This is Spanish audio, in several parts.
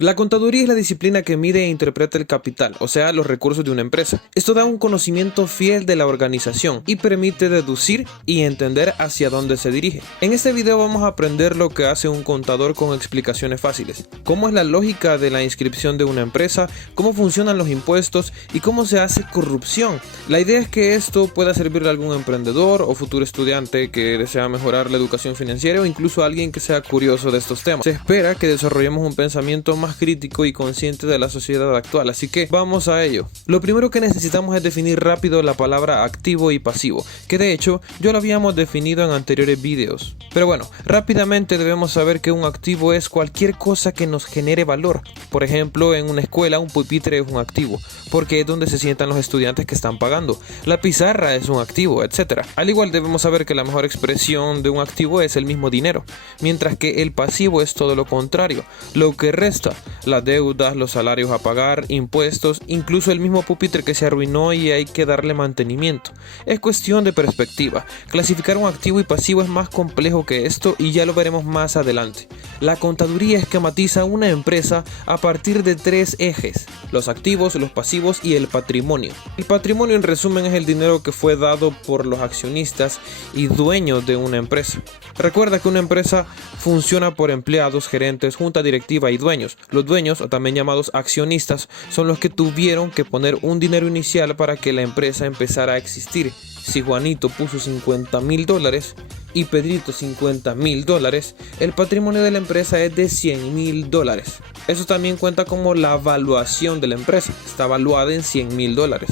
La contaduría es la disciplina que mide e interpreta el capital, o sea, los recursos de una empresa. Esto da un conocimiento fiel de la organización y permite deducir y entender hacia dónde se dirige. En este video vamos a aprender lo que hace un contador con explicaciones fáciles, cómo es la lógica de la inscripción de una empresa, cómo funcionan los impuestos y cómo se hace corrupción. La idea es que esto pueda servirle a algún emprendedor o futuro estudiante que desea mejorar la educación financiera o incluso a alguien que sea curioso de estos temas. Se espera que desarrollemos un pensamiento más crítico y consciente de la sociedad actual, así que vamos a ello. Lo primero que necesitamos es definir rápido la palabra activo y pasivo, que de hecho yo lo habíamos definido en anteriores videos. Pero bueno, rápidamente debemos saber que un activo es cualquier cosa que nos genere valor. Por ejemplo, en una escuela un pupitre es un activo, porque es donde se sientan los estudiantes que están pagando. La pizarra es un activo, etc. Al igual debemos saber que la mejor expresión de un activo es el mismo dinero, mientras que el pasivo es todo lo contrario, lo que resta, las deudas, los salarios a pagar, impuestos, incluso el mismo pupitre que se arruinó y hay que darle mantenimiento. Es cuestión de perspectiva. Clasificar un activo y pasivo es más complejo que esto y ya lo veremos más adelante. La contaduría esquematiza una empresa a partir de tres ejes: los activos, los pasivos y el patrimonio. El patrimonio, en resumen, es el dinero que fue dado por los accionistas y dueños de una empresa. Recuerda que una empresa funciona por empleados, gerentes, junta directiva y dueños. Los dueños, o también llamados accionistas, son los que tuvieron que poner un dinero inicial para que la empresa empezara a existir. Si Juanito puso $50,000 y Pedrito $50,000, el patrimonio de la empresa es de $100,000. Eso también cuenta como la valuación de la empresa, está valuada en $100,000.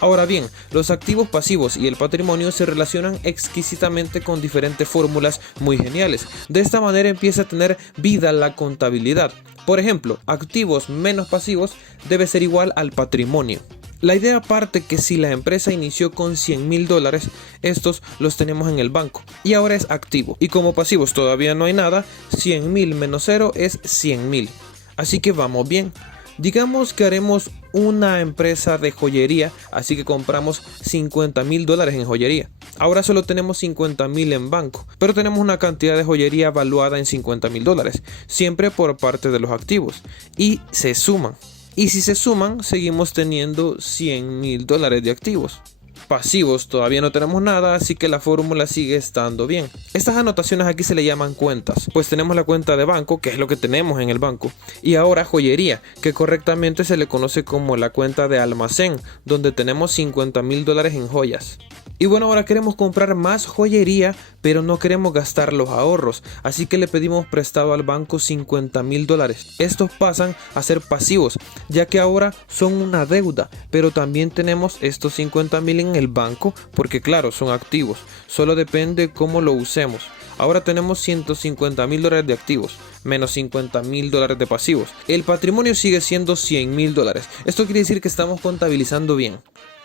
Ahora bien, los activos pasivos y el patrimonio se relacionan exquisitamente con diferentes fórmulas muy geniales. De esta manera empieza a tener vida la contabilidad. Por ejemplo, activos menos pasivos debe ser igual al patrimonio. La idea parte que si la empresa inició con $100,000, estos los tenemos en el banco y ahora es activo. Y como pasivos todavía no hay nada, 100,000 menos 0 es 100,000. Así que vamos bien. Digamos que haremos una empresa de joyería, así que compramos $50,000 en joyería. Ahora solo tenemos 50,000 en banco, pero tenemos una cantidad de joyería valuada en $50,000, siempre por parte de los activos, y se suman. Y si se suman, seguimos teniendo $100,000 de activos. Pasivos todavía no tenemos nada, así que la fórmula sigue estando bien. Estas anotaciones aquí se le llaman cuentas, pues tenemos la cuenta de banco, que es lo que tenemos en el banco, y ahora joyería, que correctamente se le conoce como la cuenta de almacén, donde tenemos $50,000 en joyas. Y bueno, ahora queremos comprar más joyería, pero no queremos gastar los ahorros, así que le pedimos prestado al banco $50,000. Estos pasan a ser pasivos, ya que ahora son una deuda, pero también tenemos estos 50,000 en el banco, porque claro, son activos, solo depende cómo lo usemos. Ahora tenemos $150,000 de activos, menos $50,000 de pasivos. El patrimonio sigue siendo $100,000. Esto quiere decir que estamos contabilizando bien.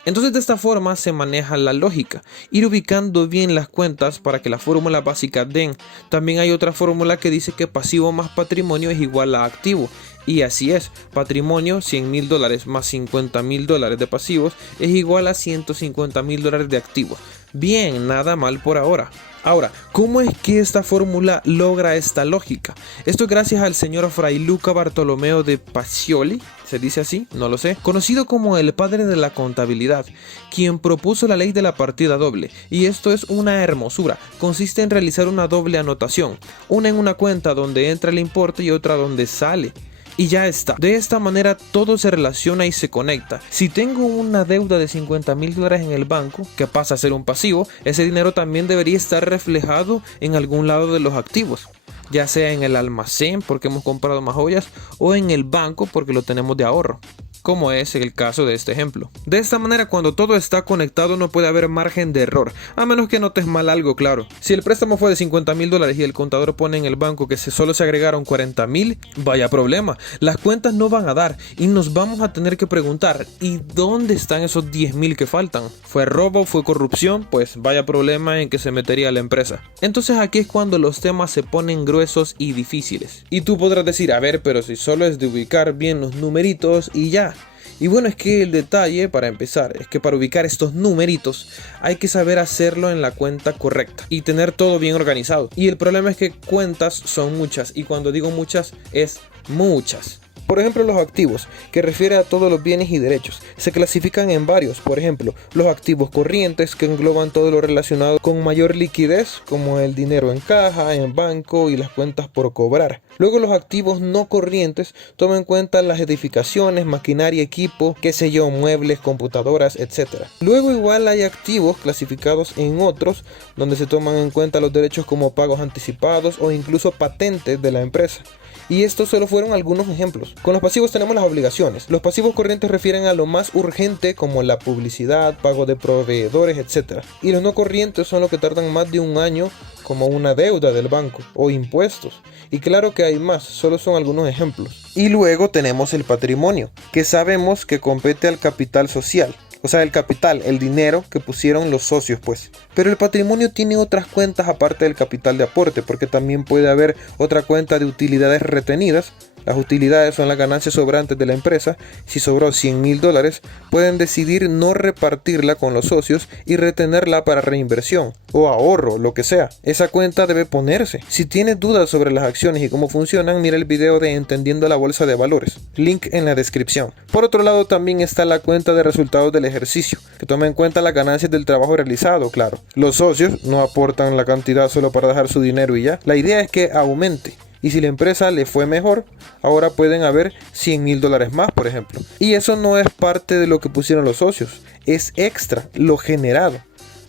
Entonces de esta forma se maneja la lógica, ir ubicando bien las cuentas para que la fórmula básica den. También hay otra fórmula que dice que pasivo más patrimonio es igual a activo. Y así es, patrimonio $100,000 más $50,000 de pasivos es igual a $150,000 de activos. Bien, nada mal por ahora. Ahora, ¿cómo es que esta fórmula logra esta lógica? Esto es gracias al señor Fray Luca Bartolomeo de Pacioli, ¿se dice así? No lo sé. Conocido como el padre de la contabilidad, quien propuso la ley de la partida doble. Y esto es una hermosura. Consiste en realizar una doble anotación, una en una cuenta donde entra el importe y otra donde sale. Y ya está. De esta manera todo se relaciona y se conecta. Si tengo una deuda de $50,000 en el banco, que pasa a ser un pasivo, ese dinero también debería estar reflejado en algún lado de los activos, ya sea en el almacén porque hemos comprado más joyas o en el banco porque lo tenemos de ahorro, como es el caso de este ejemplo. De esta manera, cuando todo está conectado no puede haber margen de error, a menos que notes mal algo, claro. Si el préstamo fue de $50,000 y el contador pone en el banco que solo se agregaron 40,000, vaya problema, las cuentas no van a dar y nos vamos a tener que preguntar, ¿y dónde están esos 10,000 que faltan? ¿Fue robo? ¿Fue corrupción? Pues vaya problema en que se metería la empresa. Entonces aquí es cuando los temas se ponen gruesos y difíciles. Y tú podrás decir, a ver, pero si solo es de ubicar bien los numeritos y ya. Y bueno, es que el detalle para empezar es que para ubicar estos numeritos hay que saber hacerlo en la cuenta correcta y tener todo bien organizado. Y el problema es que cuentas son muchas, y cuando digo muchas es muchas. Por ejemplo, los activos, que refiere a todos los bienes y derechos, se clasifican en varios. Por ejemplo, los activos corrientes, que engloban todo lo relacionado con mayor liquidez, como el dinero en caja, en banco y las cuentas por cobrar. Luego los activos no corrientes toman en cuenta las edificaciones, maquinaria, equipo, qué sé yo, muebles, computadoras, etc. Luego igual hay activos clasificados en otros, donde se toman en cuenta los derechos como pagos anticipados o incluso patentes de la empresa. Y estos solo fueron algunos ejemplos. Con los pasivos tenemos las obligaciones. Los pasivos corrientes refieren a lo más urgente como la publicidad, pago de proveedores, etc. Y los no corrientes son los que tardan más de un año, como una deuda del banco o impuestos. Y claro que hay más, solo son algunos ejemplos. Y luego tenemos el patrimonio, que sabemos que compete al capital social. O sea, el capital, el dinero que pusieron los socios, pues. Pero el patrimonio tiene otras cuentas aparte del capital de aporte, porque también puede haber otra cuenta de utilidades retenidas. Las utilidades son las ganancias sobrantes de la empresa. Si sobró $100,000, pueden decidir no repartirla con los socios y retenerla para reinversión o ahorro, lo que sea. Esa cuenta debe ponerse. Si tienes dudas sobre las acciones y cómo funcionan, mira el video de Entendiendo la Bolsa de Valores. Link en la descripción. Por otro lado, también está la cuenta de resultados del ejercicio, que toma en cuenta las ganancias del trabajo realizado, claro. Los socios no aportan la cantidad solo para dejar su dinero y ya. La idea es que aumente. Y si la empresa le fue mejor, ahora pueden haber $100,000 más, por ejemplo. Y eso no es parte de lo que pusieron los socios, es extra, lo generado.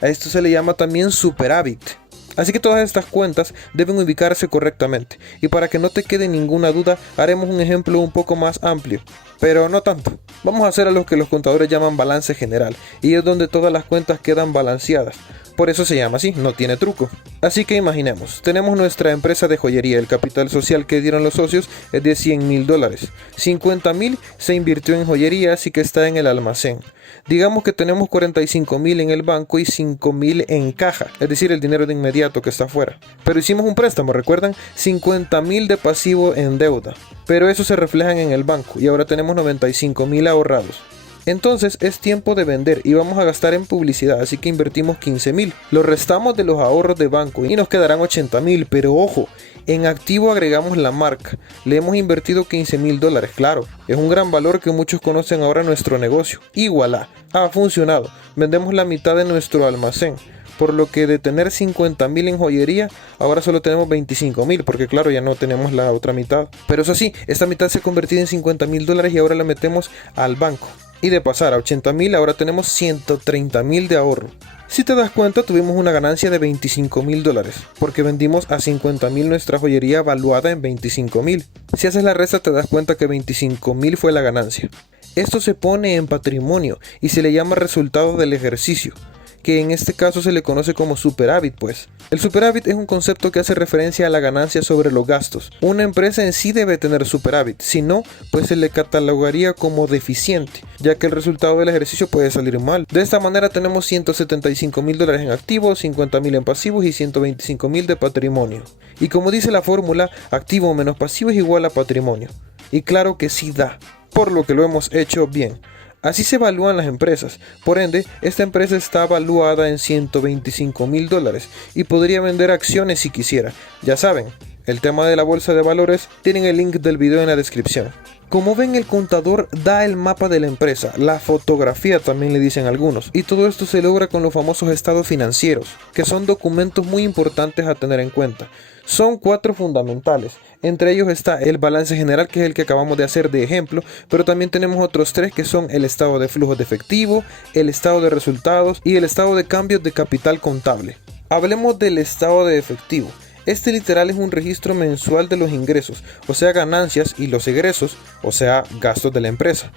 A esto se le llama también superávit. Así que todas estas cuentas deben ubicarse correctamente. Y para que no te quede ninguna duda, haremos un ejemplo un poco más amplio, pero no tanto. Vamos a hacer a lo que los contadores llaman balance general, y es donde todas las cuentas quedan balanceadas. Por eso se llama así, no tiene truco. Así que imaginemos, tenemos nuestra empresa de joyería, el capital social que dieron los socios es de $100,000. 50,000 se invirtió en joyería, así que está en el almacén. Digamos que tenemos 45,000 en el banco y 5,000 en caja, es decir, el dinero de inmediato que está afuera. Pero hicimos un préstamo, ¿recuerdan? 50,000 de pasivo en deuda, pero eso se reflejan en el banco y ahora tenemos 95,000 ahorrados. Entonces es tiempo de vender y vamos a gastar en publicidad, así que invertimos 15,000. Lo restamos de los ahorros de banco y nos quedarán 80,000, pero ojo, en activo agregamos la marca. Le hemos invertido $15,000, claro. Es un gran valor que muchos conocen ahora en nuestro negocio. Y voilà, ha funcionado. Vendemos la mitad de nuestro almacén. Por lo que de tener 50,000 en joyería, ahora solo tenemos 25,000, porque claro, ya no tenemos la otra mitad. Pero eso sí, esta mitad se ha convertido en $50,000 y ahora la metemos al banco. Y de pasar a 80,000, ahora tenemos 130,000 de ahorro. Si te das cuenta, tuvimos una ganancia de $25,000, porque vendimos a 50,000 nuestra joyería valuada en 25,000. Si haces la resta, te das cuenta que 25,000 fue la ganancia. Esto se pone en patrimonio y se le llama resultado del ejercicio, que en este caso se le conoce como superávit, pues. El superávit es un concepto que hace referencia a la ganancia sobre los gastos. Una empresa en sí debe tener superávit, si no, pues se le catalogaría como deficiente, ya que el resultado del ejercicio puede salir mal. De esta manera tenemos $175,000 en activos, 50,000 en pasivos y 125,000 de patrimonio. Y como dice la fórmula, activo menos pasivo es igual a patrimonio. Y claro que sí da, por lo que lo hemos hecho bien. Así se evalúan las empresas. Por ende, esta empresa está valuada en $125,000 y podría vender acciones si quisiera. Ya saben, el tema de la bolsa de valores, tienen el link del video en la descripción. Como ven, el contador da el mapa de la empresa, la fotografía también le dicen algunos, y todo esto se logra con los famosos estados financieros, que son documentos muy importantes a tener en cuenta. Son 4 fundamentales, entre ellos está el balance general, que es el que acabamos de hacer de ejemplo, pero también tenemos otros 3 que son el estado de flujos de efectivo, el estado de resultados y el estado de cambios de capital contable. Hablemos del estado de efectivo. Este literal es un registro mensual de los ingresos, o sea ganancias, y los egresos, o sea gastos de la empresa.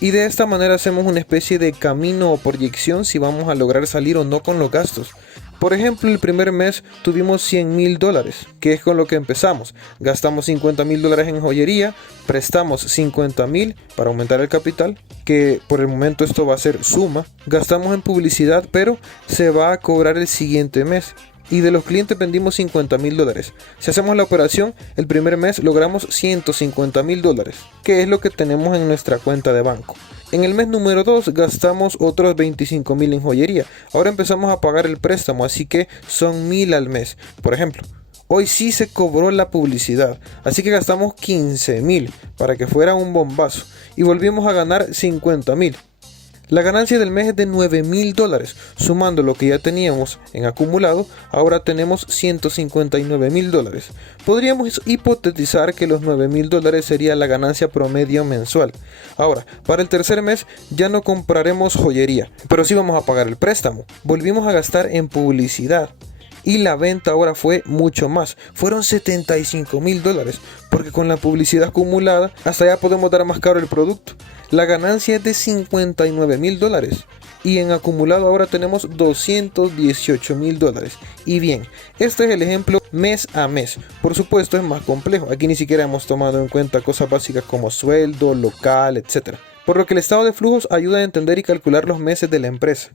Y de esta manera hacemos una especie de camino o proyección si vamos a lograr salir o no con los gastos. Por ejemplo, el primer mes tuvimos $100,000, que es con lo que empezamos. Gastamos $50,000 en joyería, prestamos 50,000 para aumentar el capital, que por el momento esto va a ser suma. Gastamos en publicidad, pero se va a cobrar el siguiente mes. Y de los clientes vendimos $50,000. Si hacemos la operación, el primer mes logramos $150,000, que es lo que tenemos en nuestra cuenta de banco. En el mes número 2 gastamos otros 25,000 en joyería. Ahora empezamos a pagar el préstamo, así que son 1,000 al mes. Por ejemplo, Hoy sí se cobró la publicidad, así que gastamos 15.000 para que fuera un bombazo y volvimos a ganar 50.000. La ganancia del mes es de $9.000, sumando lo que ya teníamos en acumulado, ahora tenemos $159.000. Podríamos hipotetizar que los $9.000 sería la ganancia promedio mensual. Ahora, para el tercer mes ya no compraremos joyería, pero sí vamos a pagar el préstamo. Volvimos a gastar en publicidad. Y la venta ahora fue mucho más, fueron $75.000, porque con la publicidad acumulada hasta ya podemos dar más caro el producto. La ganancia es de $59.000 y en acumulado ahora tenemos $218.000. Y bien, este es el ejemplo mes a mes. Por supuesto es más complejo, aquí ni siquiera hemos tomado en cuenta cosas básicas como sueldo, local, etc. Por lo que el estado de flujos ayuda a entender y calcular los meses de la empresa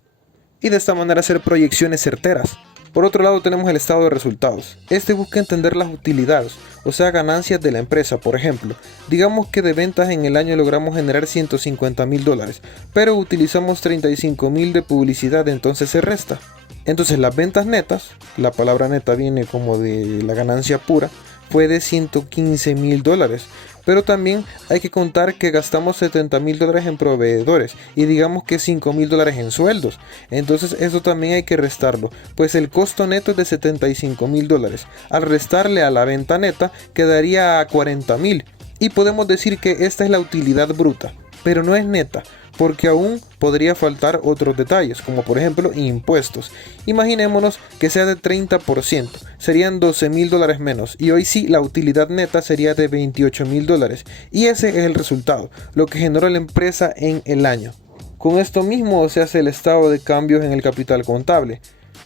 y de esta manera hacer proyecciones certeras. Por otro lado tenemos el estado de resultados. Este busca entender las utilidades, o sea ganancias de la empresa. Por ejemplo, digamos que de ventas en el año logramos generar $150.000, pero utilizamos $35.000 de publicidad, entonces se resta. Entonces las ventas netas, la palabra neta viene como de la ganancia pura, fue de $115.000. Pero también hay que contar que gastamos $70.000 en proveedores y digamos que $5.000 en sueldos. Entonces eso también hay que restarlo, pues el costo neto es de $75.000. Al restarle a la venta neta quedaría a $40.000 y podemos decir que esta es la utilidad bruta, pero no es neta, porque aún podría faltar otros detalles, como por ejemplo impuestos. Imaginémonos que sea de 30%, serían $12.000 menos, y hoy sí la utilidad neta sería de $28.000, y ese es el resultado, lo que generó la empresa en el año. Con esto mismo se hace el estado de cambios en el capital contable,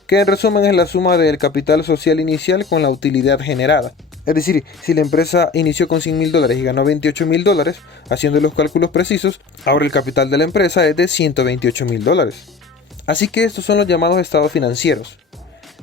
que en resumen es la suma del capital social inicial con la utilidad generada. Es decir, si la empresa inició con $100.000 y ganó $28.000, haciendo los cálculos precisos, ahora el capital de la empresa es de $128.000. Así que estos son los llamados estados financieros.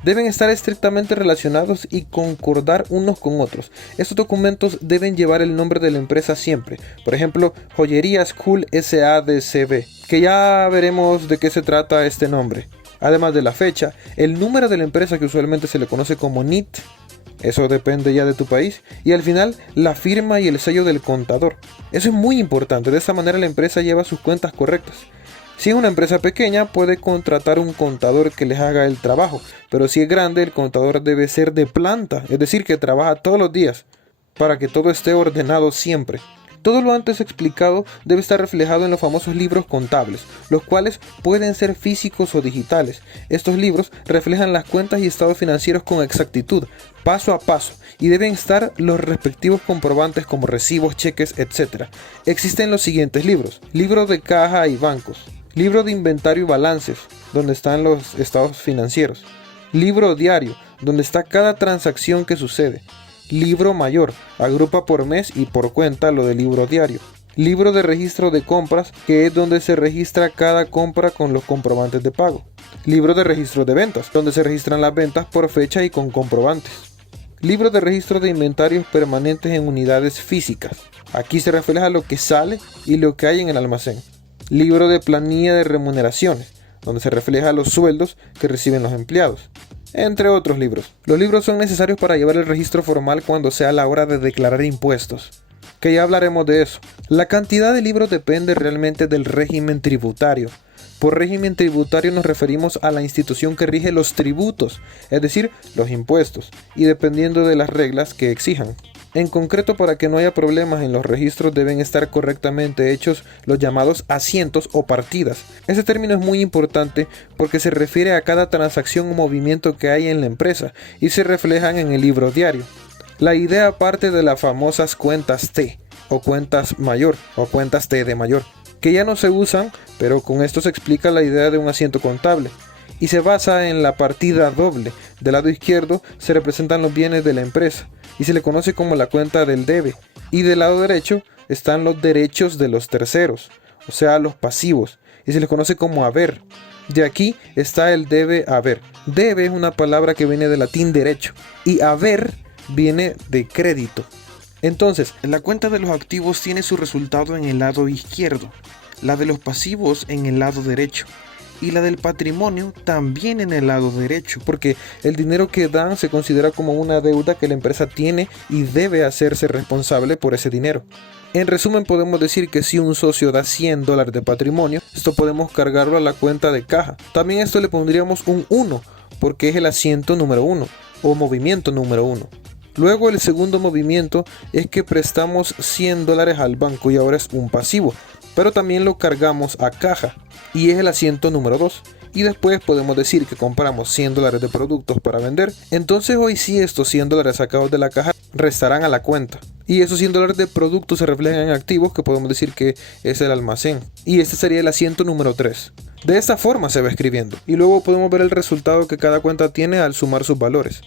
Deben estar estrictamente relacionados y concordar unos con otros. Estos documentos deben llevar el nombre de la empresa siempre. Por ejemplo, Joyería School SADCB, que ya veremos de qué se trata este nombre. Además de la fecha, el número de la empresa, que usualmente se le conoce como NIT, eso depende ya de tu país, y al final la firma y el sello del contador. Eso es muy importante, de esta manera la empresa lleva sus cuentas correctas. Si es una empresa pequeña puede contratar un contador que les haga el trabajo, pero si es grande el contador debe ser de planta, es decir que trabaja todos los días para que todo esté ordenado siempre. Todo lo antes explicado debe estar reflejado en los famosos libros contables, los cuales pueden ser físicos o digitales. Estos libros reflejan las cuentas y estados financieros con exactitud, paso a paso, y deben estar los respectivos comprobantes como recibos, cheques, etc. Existen los siguientes libros: libro de caja y bancos, libro de inventario y balances, donde están los estados financieros, libro diario, donde está cada transacción que sucede, libro mayor, agrupa por mes y por cuenta lo del libro diario, libro de registro de compras, que es donde se registra cada compra con los comprobantes de pago, libro de registro de ventas, donde se registran las ventas por fecha y con comprobantes, libro de registro de inventarios permanentes en unidades físicas, aquí se refleja lo que sale y lo que hay en el almacén, libro de planilla de remuneraciones, donde se refleja los sueldos que reciben los empleados, entre otros libros. Los libros son necesarios para llevar el registro formal cuando sea la hora de declarar impuestos, que ya hablaremos de eso. La cantidad de libros depende realmente del régimen tributario. Por régimen tributario nos referimos a la institución que rige los tributos, es decir, los impuestos, y dependiendo de las reglas que exijan. En concreto, para que no haya problemas en los registros deben estar correctamente hechos los llamados asientos o partidas. Este término es muy importante porque se refiere a cada transacción o movimiento que hay en la empresa y se reflejan en el libro diario. La idea parte de las famosas cuentas T o cuentas mayor o cuentas T de mayor, que ya no se usan, pero con esto se explica la idea de un asiento contable. Y se basa en la partida doble. Del lado izquierdo se representan los bienes de la empresa y se le conoce como la cuenta del debe, y del lado derecho están los derechos de los terceros, o sea los pasivos, y se les conoce como haber. De aquí está el debe haber. Debe es una palabra que viene del latín derecho y haber viene de crédito. Entonces, la cuenta de los activos tiene su resultado en el lado izquierdo, la de los pasivos en el lado derecho. y la del patrimonio también en el lado derecho, porque el dinero que dan se considera como una deuda que la empresa tiene y debe hacerse responsable por ese dinero. En resumen, podemos decir que si un socio da $100 de patrimonio, esto podemos cargarlo a la cuenta de caja. También a esto le pondríamos un 1, porque es el asiento número 1 o movimiento número 1. Luego el segundo movimiento es que prestamos $100 al banco y ahora es un pasivo, pero también lo cargamos a caja y es el asiento número 2. Y después podemos decir que compramos $100 de productos para vender. Entonces hoy sí estos $100 sacados de la caja restarán a la cuenta. Y esos $100 de productos se reflejan en activos que podemos decir que es el almacén. Y este sería el asiento número 3. De esta forma se va escribiendo. Y luego podemos ver el resultado que cada cuenta tiene al sumar sus valores.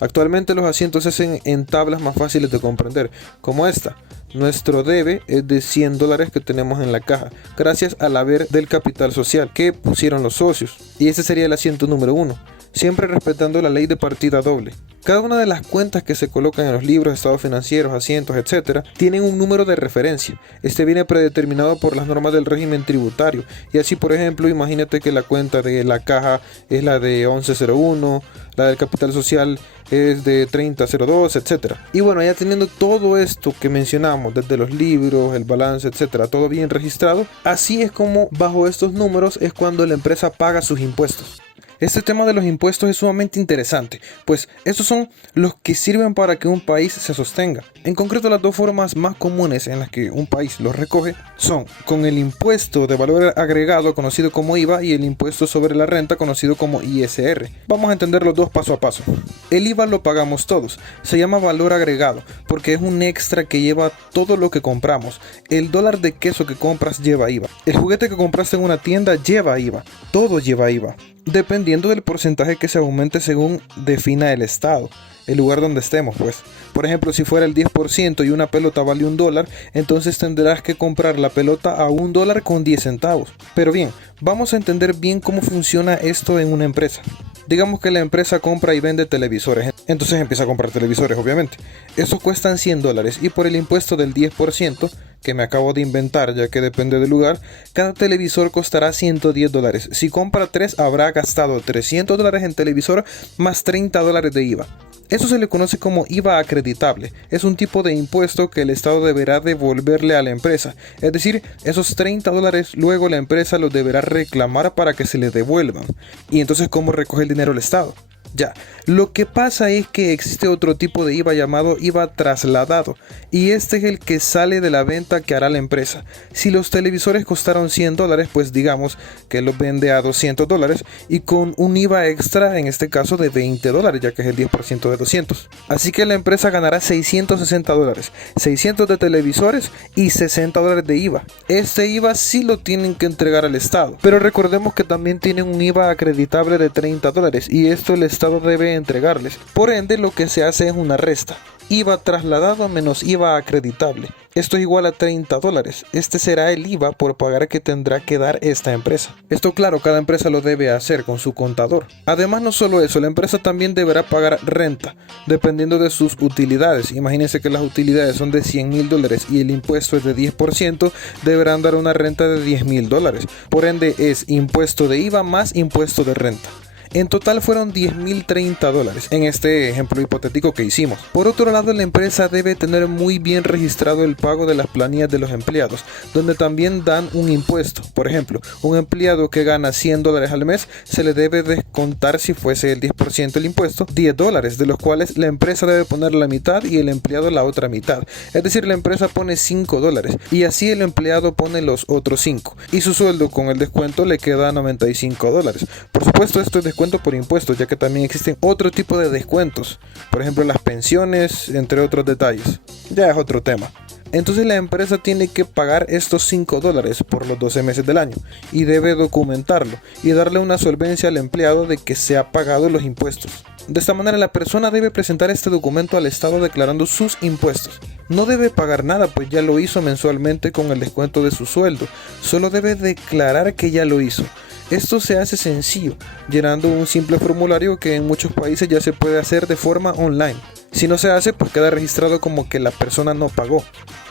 Actualmente los asientos se hacen en tablas más fáciles de comprender, como esta. Nuestro debe es de $100 que tenemos en la caja, gracias al haber del capital social que pusieron los socios. Y ese sería el asiento número 1, siempre respetando la ley de partida doble. Cada una de las cuentas que se colocan en los libros, estados financieros, asientos, etc., tienen un número de referencia. Este viene predeterminado por las normas del régimen tributario. Y así, por ejemplo, imagínate que la cuenta de la caja es la de 1101, la del capital social es de 3002, etc. Y bueno, ya teniendo todo esto que mencionamos, desde los libros, el balance, etc., todo bien registrado, así es como bajo estos números es cuando la empresa paga sus impuestos. Este tema de los impuestos es sumamente interesante, pues estos son los que sirven para que un país se sostenga. En concreto, las dos formas más comunes en las que un país los recoge son con el impuesto de valor agregado conocido como IVA y el impuesto sobre la renta conocido como ISR. Vamos a entender los dos paso a paso. El IVA lo pagamos todos, se llama valor agregado porque es un extra que lleva todo lo que compramos. El dólar de queso que compras lleva IVA, el juguete que compraste en una tienda lleva IVA, todo lleva IVA. Dependiendo del porcentaje que se aumente según defina el Estado, el lugar donde estemos, pues. Por ejemplo, si fuera el 10% y una pelota vale $1, entonces tendrás que comprar la pelota a $1 con 10 centavos. Pero bien, vamos a entender bien cómo funciona esto en una empresa. Digamos que la empresa compra y vende televisores, entonces empieza a comprar televisores, obviamente. Estos cuestan $100 y por el impuesto del 10%, que me acabo de inventar ya que depende del lugar, cada televisor costará $110. Si compra 3 habrá gastado $300 en televisor más $30 de IVA. Eso se le conoce como IVA acreditable. Es un tipo de impuesto que el Estado deberá devolverle a la empresa. Es decir, esos $30 luego la empresa los deberá reclamar para que se le devuelvan. Y entonces, ¿cómo recoge el dinero el Estado? Ya, lo que pasa es que existe otro tipo de IVA llamado IVA trasladado, y este es el que sale de la venta que hará la empresa. Si los televisores costaron $100, pues digamos que los vende a $200 y con un IVA extra, en este caso de $20, ya que es el 10% de 200. Así que la empresa ganará $660, 600 de televisores y $60 de IVA. Este IVA sí lo tienen que entregar al Estado, pero recordemos que también tienen un IVA acreditable de $30 y esto el Estado debe entregarles. Por ende, lo que se hace es una resta. IVA trasladado menos IVA acreditable. Esto es igual a $30. Este será el IVA por pagar que tendrá que dar esta empresa. Esto claro, cada empresa lo debe hacer con su contador. Además, no solo eso, la empresa también deberá pagar renta, dependiendo de sus utilidades. Imagínense que las utilidades son de $100,000 y el impuesto es de 10%, deberán dar una renta de $10,000. Por ende, es impuesto de IVA más impuesto de renta. En total fueron $10,030 en este ejemplo hipotético que hicimos. Por otro lado, la empresa debe tener muy bien registrado el pago de las planillas de los empleados, donde también dan un impuesto. Por ejemplo, un empleado que gana $100 al mes se le debe descontar, si fuese el 10% el impuesto, $10, de los cuales la empresa debe poner la mitad y el empleado la otra mitad. Es decir, la empresa pone $5 y así el empleado pone los otros 5 y su sueldo con el descuento le queda $95. Por supuesto, esto es descuento por impuestos, ya que también existen otro tipo de descuentos, por ejemplo las pensiones, entre otros detalles. Ya es otro tema. Entonces la empresa tiene que pagar estos $5 por los 12 meses del año y debe documentarlo y darle una solvencia al empleado de que se ha pagado los impuestos. De esta manera la persona debe presentar este documento al Estado declarando sus impuestos. No debe pagar nada, pues ya lo hizo mensualmente con el descuento de su sueldo. Solo debe declarar que ya lo hizo. Esto se hace sencillo, llenando un simple formulario que en muchos países ya se puede hacer de forma online. Si no se hace, pues queda registrado como que la persona no pagó.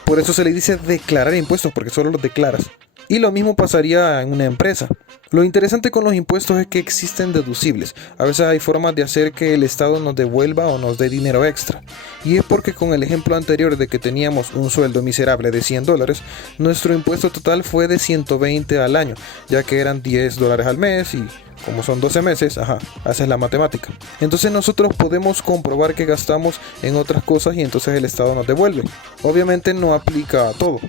Por eso se le dice declarar impuestos, porque solo los declaras. Y lo mismo pasaría en una empresa. Lo interesante con los impuestos es que existen deducibles. A veces hay formas de hacer que el Estado nos devuelva o nos dé dinero extra. Y es porque con el ejemplo anterior de que teníamos un sueldo miserable de $100, nuestro impuesto total fue de 120 al año, ya que eran $10 al mes y como son 12 meses, haces la matemática. Entonces nosotros podemos comprobar que gastamos en otras cosas y entonces el Estado nos devuelve. Obviamente no aplica a todo.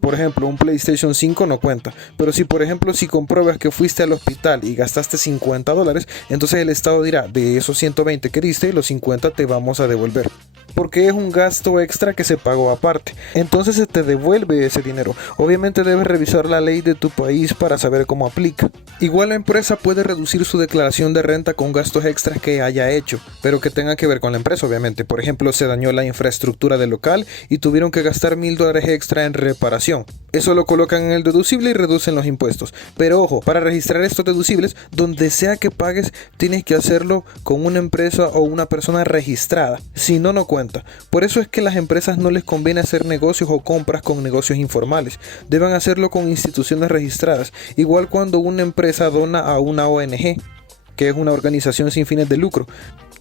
Por ejemplo, un PlayStation 5 no cuenta. Pero si por ejemplo si compruebas que fuiste al hospital y gastaste $50, entonces el Estado dirá, de esos 120 que diste, los 50 te vamos a devolver. Porque es un gasto extra que se pagó aparte. Entonces se te devuelve ese dinero. Obviamente debes revisar la ley de tu país para saber cómo aplica. Igual la empresa puede reducir su declaración de renta con gastos extras que haya hecho, pero que tenga que ver con la empresa obviamente. Por ejemplo, se dañó la infraestructura del local y tuvieron que gastar $1000 extra en reparación. Eso lo colocan en el deducible y reducen los impuestos. Pero ojo, para registrar estos deducibles, donde sea que pagues, tienes que hacerlo con una empresa o una persona registrada. Si no, no cuenta. Por eso es que a las empresas no les conviene hacer negocios o compras con negocios informales. Deben hacerlo con instituciones registradas. Igual cuando una empresa dona a una ONG, que es una organización sin fines de lucro.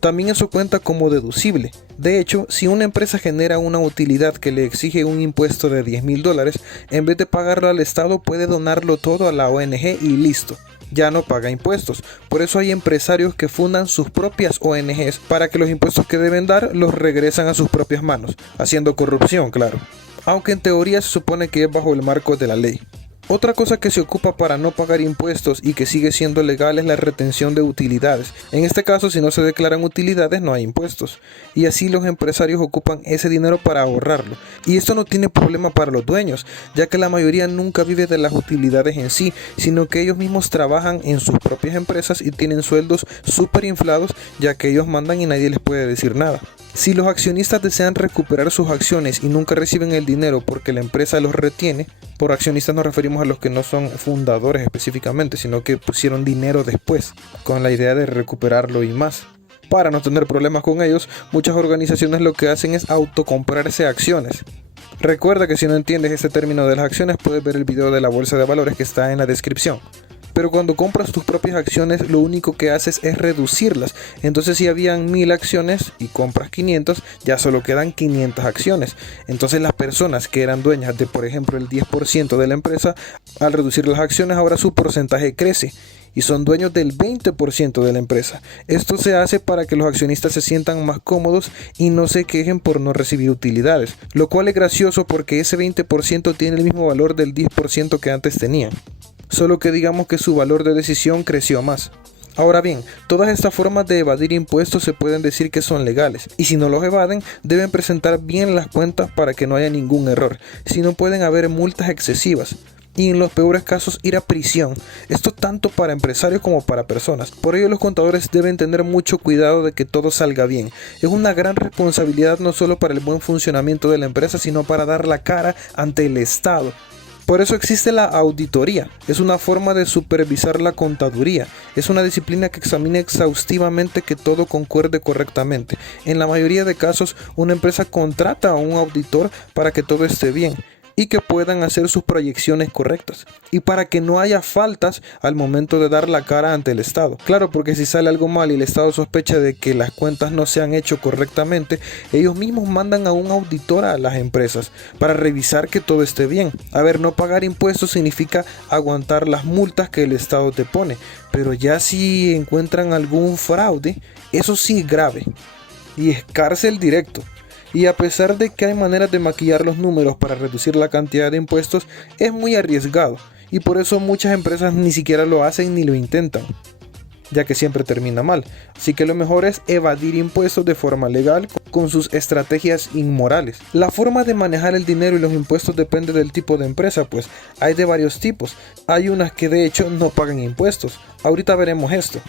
También eso cuenta como deducible. De hecho, si una empresa genera una utilidad que le exige un impuesto de $10,000, en vez de pagarlo al Estado puede donarlo todo a la ONG y listo. Ya no paga impuestos. Por eso hay empresarios que fundan sus propias ONGs para que los impuestos que deben dar los regresan a sus propias manos, haciendo corrupción, claro. Aunque en teoría se supone que es bajo el marco de la ley. Otra cosa que se ocupa para no pagar impuestos y que sigue siendo legal es la retención de utilidades. En este caso, si no se declaran utilidades, no hay impuestos. Y así los empresarios ocupan ese dinero para ahorrarlo. Y esto no tiene problema para los dueños, ya que la mayoría nunca vive de las utilidades en sí, sino que ellos mismos trabajan en sus propias empresas y tienen sueldos súper inflados, ya que ellos mandan y nadie les puede decir nada. Si los accionistas desean recuperar sus acciones y nunca reciben el dinero porque la empresa los retiene, por accionistas nos referimos a los que no son fundadores específicamente, sino que pusieron dinero después, con la idea de recuperarlo y más. Para no tener problemas con ellos, muchas organizaciones lo que hacen es autocomprarse acciones. Recuerda que si no entiendes este término de las acciones, puedes ver el video de la bolsa de valores que está en la descripción. Pero cuando compras tus propias acciones, lo único que haces es reducirlas. Entonces si habían 1000 acciones y compras 500, ya solo quedan 500 acciones. Entonces las personas que eran dueñas de, por ejemplo, el 10% de la empresa, al reducir las acciones, ahora su porcentaje crece y son dueños del 20% de la empresa. Esto se hace para que los accionistas se sientan más cómodos y no se quejen por no recibir utilidades, lo cual es gracioso porque ese 20% tiene el mismo valor del 10% que antes tenían. Solo que digamos que su valor de decisión creció más. Ahora bien, todas estas formas de evadir impuestos se pueden decir que son legales, y si no los evaden, deben presentar bien las cuentas para que no haya ningún error, si no pueden haber multas excesivas, y en los peores casos ir a prisión. Esto tanto para empresarios como para personas. Por ello los contadores deben tener mucho cuidado de que todo salga bien. Es una gran responsabilidad no solo para el buen funcionamiento de la empresa, sino para dar la cara ante el Estado. Por eso existe la auditoría. Es una forma de supervisar la contaduría. Es una disciplina que examina exhaustivamente que todo concuerde correctamente. En la mayoría de casos, una empresa contrata a un auditor para que todo esté bien y que puedan hacer sus proyecciones correctas y para que no haya faltas al momento de dar la cara ante el Estado. Claro, porque si sale algo mal y el Estado sospecha de que las cuentas no se han hecho correctamente, ellos mismos mandan a un auditor a las empresas para revisar que todo esté bien. A ver, no pagar impuestos significa aguantar las multas que el Estado te pone, pero ya si encuentran algún fraude, eso sí es grave y es cárcel directo. Y a pesar de que hay maneras de maquillar los números para reducir la cantidad de impuestos, es muy arriesgado y por eso muchas empresas ni siquiera lo hacen ni lo intentan, ya que siempre termina mal. Así que lo mejor es evadir impuestos de forma legal con sus estrategias inmorales. La forma de manejar el dinero y los impuestos depende del tipo de empresa, pues hay de varios tipos. Hay unas que de hecho no pagan impuestos. Ahorita veremos esto.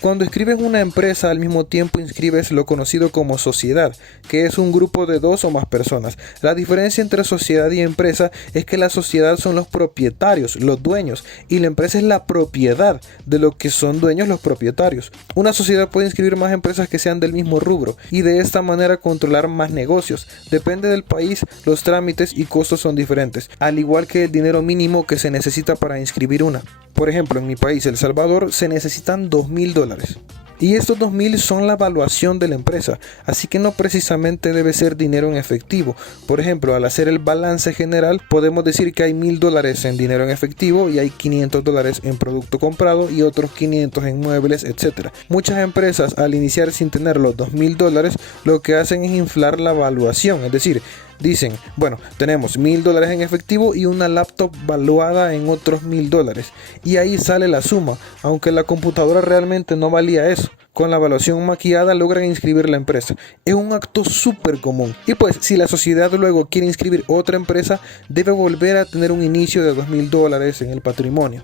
Cuando escribes una empresa, al mismo tiempo inscribes lo conocido como sociedad, que es un grupo de 2 o más personas. La diferencia entre sociedad y empresa es que la sociedad son los propietarios, los dueños, y la empresa es la propiedad de lo que son dueños los propietarios. Una sociedad puede inscribir más empresas que sean del mismo rubro y de esta manera controlar más negocios. Depende del país, los trámites y costos son diferentes, al igual que el dinero mínimo que se necesita para inscribir una. Por ejemplo, en mi país, El Salvador, se necesitan $2,000. Y estos 2,000 son la evaluación de la empresa, así que no precisamente debe ser dinero en efectivo. Por ejemplo, al hacer el balance general, podemos decir que hay $1,000 en dinero en efectivo y hay $500 en producto comprado y otros 500 en muebles, etc. Muchas empresas, al iniciar sin tener los $2,000, lo que hacen es inflar la evaluación, es decir, dicen, bueno, tenemos $1,000 en efectivo y una laptop valuada en otros $1,000. Y ahí sale la suma, aunque la computadora realmente no valía eso. Con la evaluación maquillada logran inscribir la empresa. Es un acto súper común. Y pues, si la sociedad luego quiere inscribir otra empresa, debe volver a tener un inicio de $2,000 en el patrimonio.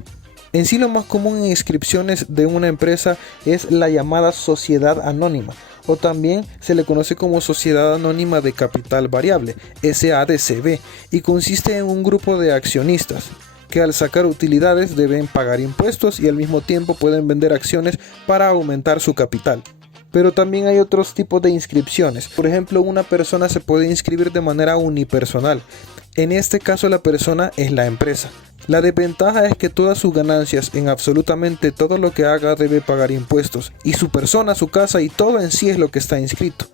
En sí, lo más común en inscripciones de una empresa es la llamada sociedad anónima, o también se le conoce como Sociedad Anónima de Capital Variable, SADCB, y consiste en un grupo de accionistas que al sacar utilidades deben pagar impuestos y al mismo tiempo pueden vender acciones para aumentar su capital. Pero también hay otros tipos de inscripciones. Por ejemplo, una persona se puede inscribir de manera unipersonal. En este caso la persona es la empresa. La desventaja es que todas sus ganancias en absolutamente todo lo que haga debe pagar impuestos, y su persona, su casa y todo en sí es lo que está inscrito.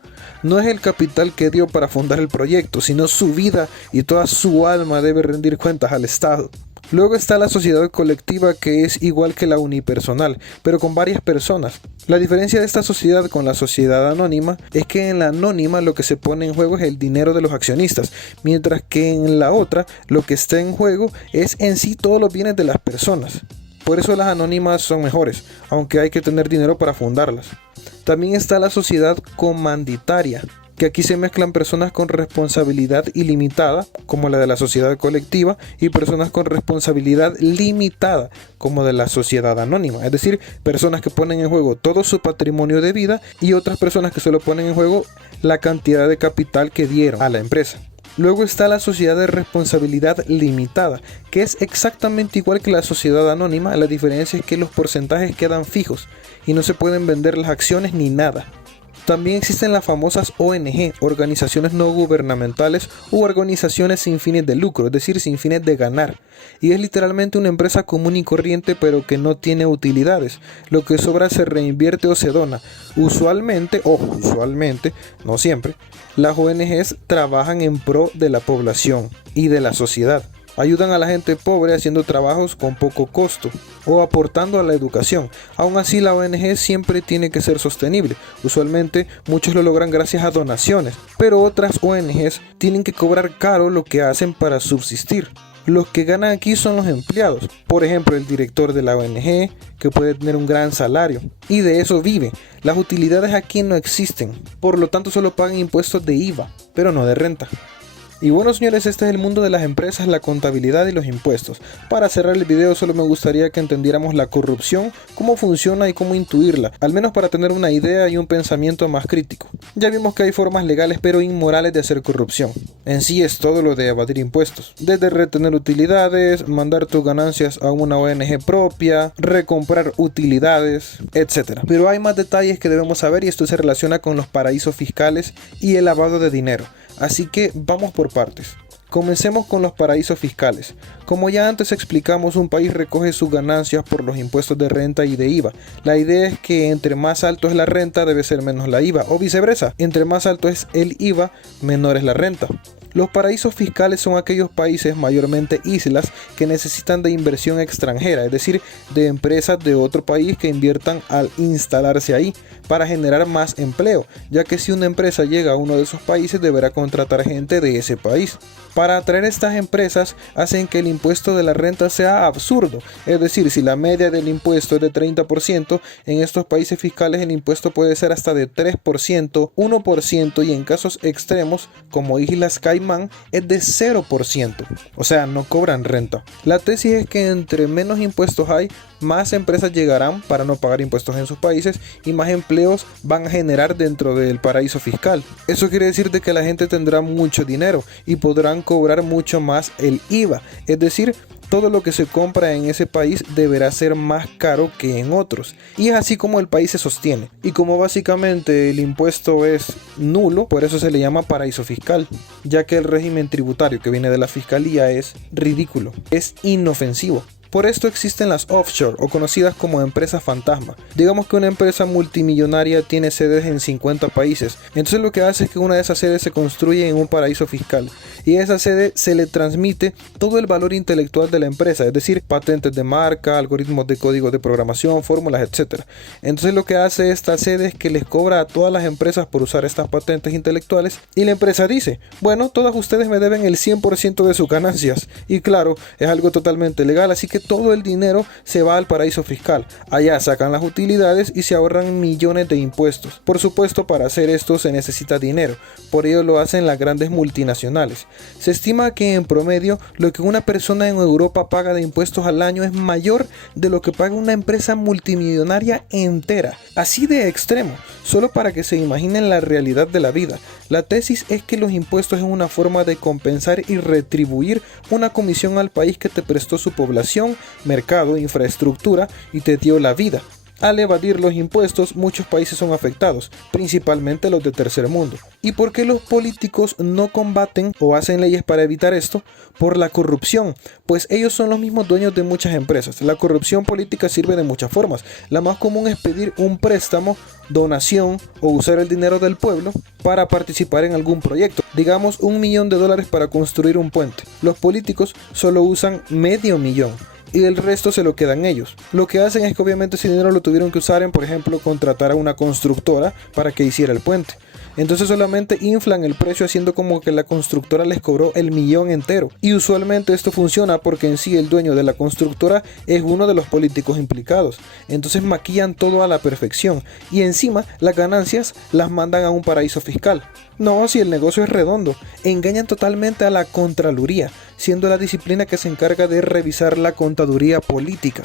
No es el capital que dio para fundar el proyecto, sino su vida y toda su alma debe rendir cuentas al Estado. Luego está la sociedad colectiva, que es igual que la unipersonal, pero con varias personas. La diferencia de esta sociedad con la sociedad anónima es que en la anónima lo que se pone en juego es el dinero de los accionistas, mientras que en la otra lo que está en juego es en sí todos los bienes de las personas. Por eso las anónimas son mejores, aunque hay que tener dinero para fundarlas. También está la sociedad comanditaria, que aquí se mezclan personas con responsabilidad ilimitada, como la de la sociedad colectiva, y personas con responsabilidad limitada, como de la sociedad anónima. Es decir, personas que ponen en juego todo su patrimonio de vida y otras personas que solo ponen en juego la cantidad de capital que dieron a la empresa. Luego está la sociedad de responsabilidad limitada, que es exactamente igual que la sociedad anónima. La diferencia es que los porcentajes quedan fijos y no se pueden vender las acciones ni nada. También existen las famosas ONG, organizaciones no gubernamentales u organizaciones sin fines de lucro, es decir, sin fines de ganar. Y es literalmente una empresa común y corriente, pero que no tiene utilidades. Lo que sobra se reinvierte o se dona. Usualmente, no siempre, las ONGs trabajan en pro de la población y de la sociedad. Ayudan a la gente pobre haciendo trabajos con poco costo o aportando a la educación. Aún así, la ONG siempre tiene que ser sostenible. Usualmente muchos lo logran gracias a donaciones, pero otras ONGs tienen que cobrar caro lo que hacen para subsistir. Los que ganan aquí son los empleados, por ejemplo el director de la ONG, que puede tener un gran salario y de eso vive. Las utilidades aquí no existen, por lo tanto solo pagan impuestos de IVA, pero no de renta. Y bueno, señores, este es el mundo de las empresas, la contabilidad y los impuestos. Para cerrar el video solo me gustaría que entendiéramos la corrupción, cómo funciona y cómo intuirla, al menos para tener una idea y un pensamiento más crítico. Ya vimos que hay formas legales pero inmorales de hacer corrupción. En sí es todo lo de evadir impuestos, desde retener utilidades, mandar tus ganancias a una ONG propia, recomprar utilidades, etc. Pero hay más detalles que debemos saber y esto se relaciona con los paraísos fiscales y el lavado de dinero. Así que vamos por partes. Comencemos con los paraísos fiscales. Como ya antes explicamos, un país recoge sus ganancias por los impuestos de renta y de IVA. La idea es que entre más alto es la renta debe ser menos la IVA, o viceversa, entre más alto es el IVA, menor es la renta. Los paraísos fiscales son aquellos países, mayormente islas, que necesitan de inversión extranjera, es decir, de empresas de otro país que inviertan al instalarse ahí para generar más empleo, ya que si una empresa llega a uno de esos países deberá contratar gente de ese país. Para atraer estas empresas hacen que el impuesto de la renta sea absurdo, es decir, si la media del impuesto es de 30%, en estos países fiscales el impuesto puede ser hasta de 3%, 1% y en casos extremos como Islas Caimán Caimán es de 0%, o sea, no cobran renta. La tesis es que entre menos impuestos hay, más empresas llegarán para no pagar impuestos en sus países y más empleos van a generar dentro del paraíso fiscal. Eso quiere decir de que la gente tendrá mucho dinero y podrán cobrar mucho más el IVA, es decir, todo lo que se compra en ese país deberá ser más caro que en otros. Y es así como el país se sostiene. Y como básicamente el impuesto es nulo, por eso se le llama paraíso fiscal, ya que el régimen tributario que viene de la fiscalía es ridículo, es inofensivo. Por esto existen las offshore o conocidas como empresas fantasma. Digamos que una empresa multimillonaria tiene sedes en 50 países. Entonces lo que hace es que una de esas sedes se construye en un paraíso fiscal. Y a esa sede se le transmite todo el valor intelectual de la empresa, es decir, patentes de marca, algoritmos de código de programación, fórmulas, etc. Entonces lo que hace esta sede es que les cobra a todas las empresas por usar estas patentes intelectuales. Y la empresa dice, bueno, todas ustedes me deben el 100% de sus ganancias. Y claro, es algo totalmente legal, así que todo el dinero se va al paraíso fiscal. Allá sacan las utilidades y se ahorran millones de impuestos. Por supuesto, para hacer esto se necesita dinero, por ello lo hacen las grandes multinacionales. Se estima que en promedio lo que una persona en Europa paga de impuestos al año es mayor de lo que paga una empresa multimillonaria entera. Así de extremo, solo para que se imaginen la realidad de la vida. La tesis es que los impuestos es una forma de compensar y retribuir una comisión al país que te prestó su población, mercado, infraestructura y te dio la vida. Al evadir los impuestos, muchos países son afectados, principalmente los de tercer mundo. ¿Y por qué los políticos no combaten o hacen leyes para evitar esto? Por la corrupción, pues ellos son los mismos dueños de muchas empresas. La corrupción política sirve de muchas formas. La más común es pedir un préstamo, donación o usar el dinero del pueblo para participar en algún proyecto. Digamos $1 millón para construir un puente. Los políticos solo usan $500,000. Y el resto se lo quedan ellos. Lo que hacen es que obviamente ese dinero lo tuvieron que usar en, por ejemplo, contratar a una constructora para que hiciera el puente. Entonces solamente inflan el precio haciendo como que la constructora les cobró el millón entero. Y usualmente esto funciona porque en sí el dueño de la constructora es uno de los políticos implicados. Entonces maquillan todo a la perfección. Y encima las ganancias las mandan a un paraíso fiscal. No, si el negocio es redondo. Engañan totalmente a la Contraloría, siendo la disciplina que se encarga de revisar la contaduría política.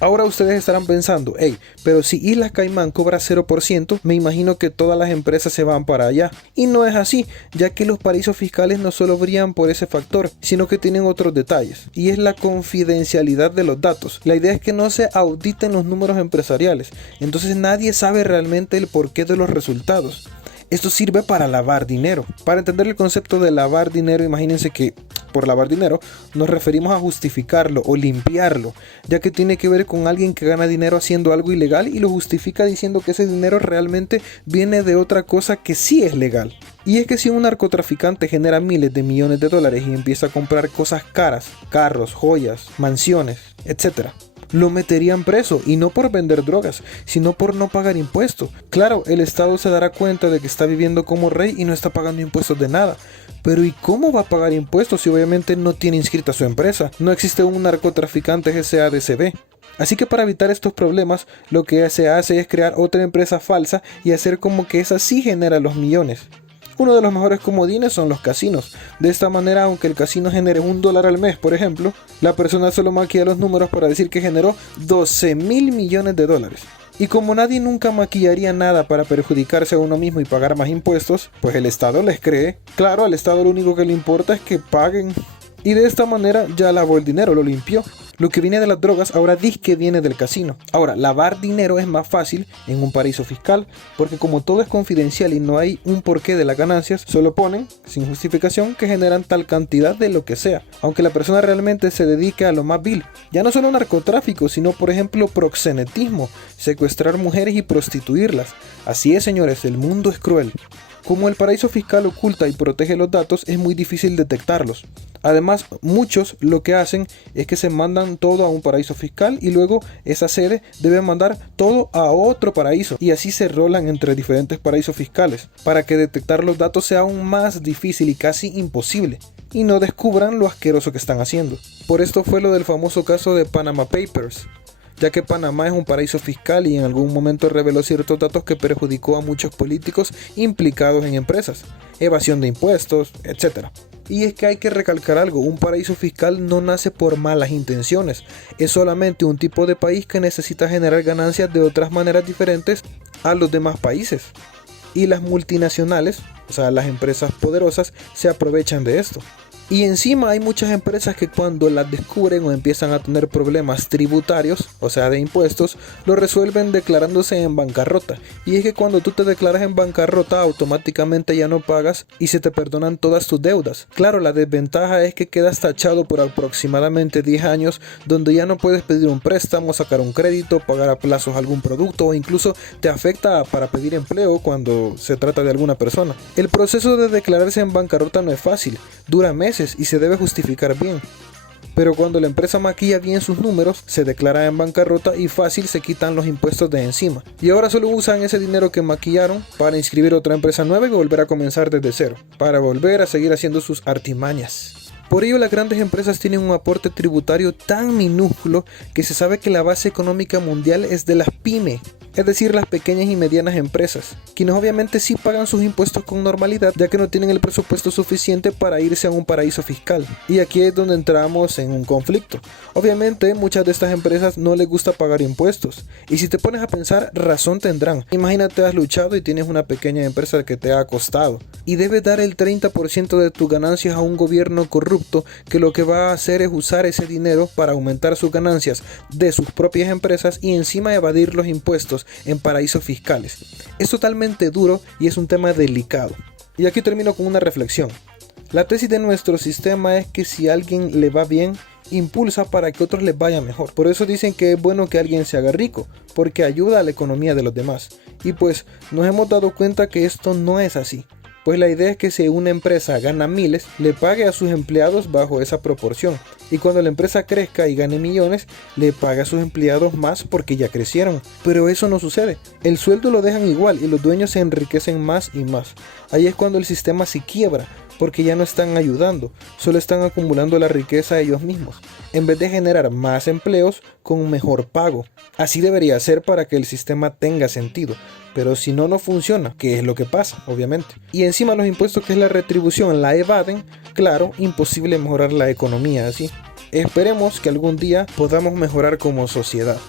Ahora ustedes estarán pensando, hey, pero si Islas Caimán cobra 0%, me imagino que todas las empresas se van para allá. Y no es así, ya que los paraísos fiscales no solo brillan por ese factor, sino que tienen otros detalles. Y es la confidencialidad de los datos. La idea es que no se auditen los números empresariales, entonces nadie sabe realmente el porqué de los resultados. Esto sirve para lavar dinero. Para entender el concepto de lavar dinero, imagínense que por lavar dinero nos referimos a justificarlo o limpiarlo, ya que tiene que ver con alguien que gana dinero haciendo algo ilegal y lo justifica diciendo que ese dinero realmente viene de otra cosa que sí es legal. Y es que si un narcotraficante genera miles de millones de dólares y empieza a comprar cosas caras, carros, joyas, mansiones, etc., lo meterían preso, y no por vender drogas, sino por no pagar impuestos. Claro, el Estado se dará cuenta de que está viviendo como rey y no está pagando impuestos de nada. Pero ¿y cómo va a pagar impuestos si obviamente no tiene inscrita su empresa? No existe un narcotraficante SADCB. Así que para evitar estos problemas, lo que se hace es crear otra empresa falsa y hacer como que esa sí genera los millones. Uno de los mejores comodines son los casinos. De esta manera, aunque el casino genere $1 al mes, por ejemplo, la persona solo maquilla los números para decir que generó $12,000 millones. Y como nadie nunca maquillaría nada para perjudicarse a uno mismo y pagar más impuestos, pues el Estado les cree. Claro, al Estado lo único que le importa es que paguen. Y de esta manera ya lavó el dinero, lo limpió. Lo que viene de las drogas ahora dice que viene del casino. Ahora, lavar dinero es más fácil en un paraíso fiscal, porque como todo es confidencial y no hay un porqué de las ganancias, solo ponen, sin justificación, que generan tal cantidad de lo que sea, aunque la persona realmente se dedique a lo más vil. Ya no solo narcotráfico, sino por ejemplo proxenetismo, secuestrar mujeres y prostituirlas. Así es, señores, el mundo es cruel. Como el paraíso fiscal oculta y protege los datos, es muy difícil detectarlos. Además, muchos lo que hacen es que se mandan todo a un paraíso fiscal y luego esa sede debe mandar todo a otro paraíso, y así se rolan entre diferentes paraísos fiscales para que detectar los datos sea aún más difícil y casi imposible, y no descubran lo asqueroso que están haciendo. Por esto fue lo del famoso caso de Panama Papers, ya que Panamá es un paraíso fiscal y en algún momento reveló ciertos datos que perjudicó a muchos políticos implicados en empresas, evasión de impuestos, etc. Y es que hay que recalcar algo, un paraíso fiscal no nace por malas intenciones, es solamente un tipo de país que necesita generar ganancias de otras maneras diferentes a los demás países. Y las multinacionales, o sea, las empresas poderosas, se aprovechan de esto. Y encima hay muchas empresas que cuando las descubren o empiezan a tener problemas tributarios, o sea de impuestos, lo resuelven declarándose en bancarrota. Y es que cuando tú te declaras en bancarrota automáticamente ya no pagas y se te perdonan todas tus deudas. Claro, la desventaja es que quedas tachado por aproximadamente 10 años donde ya no puedes pedir un préstamo, sacar un crédito, pagar a plazos algún producto o incluso te afecta para pedir empleo cuando se trata de alguna persona. El proceso de declararse en bancarrota no es fácil, dura meses y se debe justificar bien. Pero cuando la empresa maquilla bien sus números, se declara en bancarrota y fácil se quitan los impuestos de encima. Y ahora solo usan ese dinero que maquillaron para inscribir otra empresa nueva y volver a comenzar desde cero, para volver a seguir haciendo sus artimañas. Por ello, las grandes empresas tienen un aporte tributario tan minúsculo que se sabe que la base económica mundial es de las pymes, es decir, las pequeñas y medianas empresas, quienes obviamente sí pagan sus impuestos con normalidad, ya que no tienen el presupuesto suficiente para irse a un paraíso fiscal. Y aquí es donde entramos en un conflicto. Obviamente, muchas de estas empresas no les gusta pagar impuestos, y si te pones a pensar, razón tendrán. Imagínate, has luchado y tienes una pequeña empresa que te ha costado, y debes dar el 30% de tus ganancias a un gobierno corrupto que lo que va a hacer es usar ese dinero para aumentar sus ganancias de sus propias empresas y encima evadir los impuestos en paraísos fiscales. Es totalmente duro y es un tema delicado. Y aquí termino con una reflexión. La tesis de nuestro sistema es que si a alguien le va bien, impulsa para que a otros les vaya mejor. Por eso dicen que es bueno que alguien se haga rico, porque ayuda a la economía de los demás. Y pues nos hemos dado cuenta que esto no es así. Pues la idea es que si una empresa gana miles, le pague a sus empleados bajo esa proporción. Y cuando la empresa crezca y gane millones, le pague a sus empleados más porque ya crecieron. Pero eso no sucede. El sueldo lo dejan igual y los dueños se enriquecen más y más. Ahí es cuando el sistema se quiebra, porque ya no están ayudando, solo están acumulando la riqueza ellos mismos, en vez de generar más empleos con un mejor pago. Así debería ser para que el sistema tenga sentido. Pero si no, no funciona, que es lo que pasa, obviamente. Y encima los impuestos, que es la retribución, la evaden. Claro, imposible mejorar la economía así. Esperemos que algún día podamos mejorar como sociedad.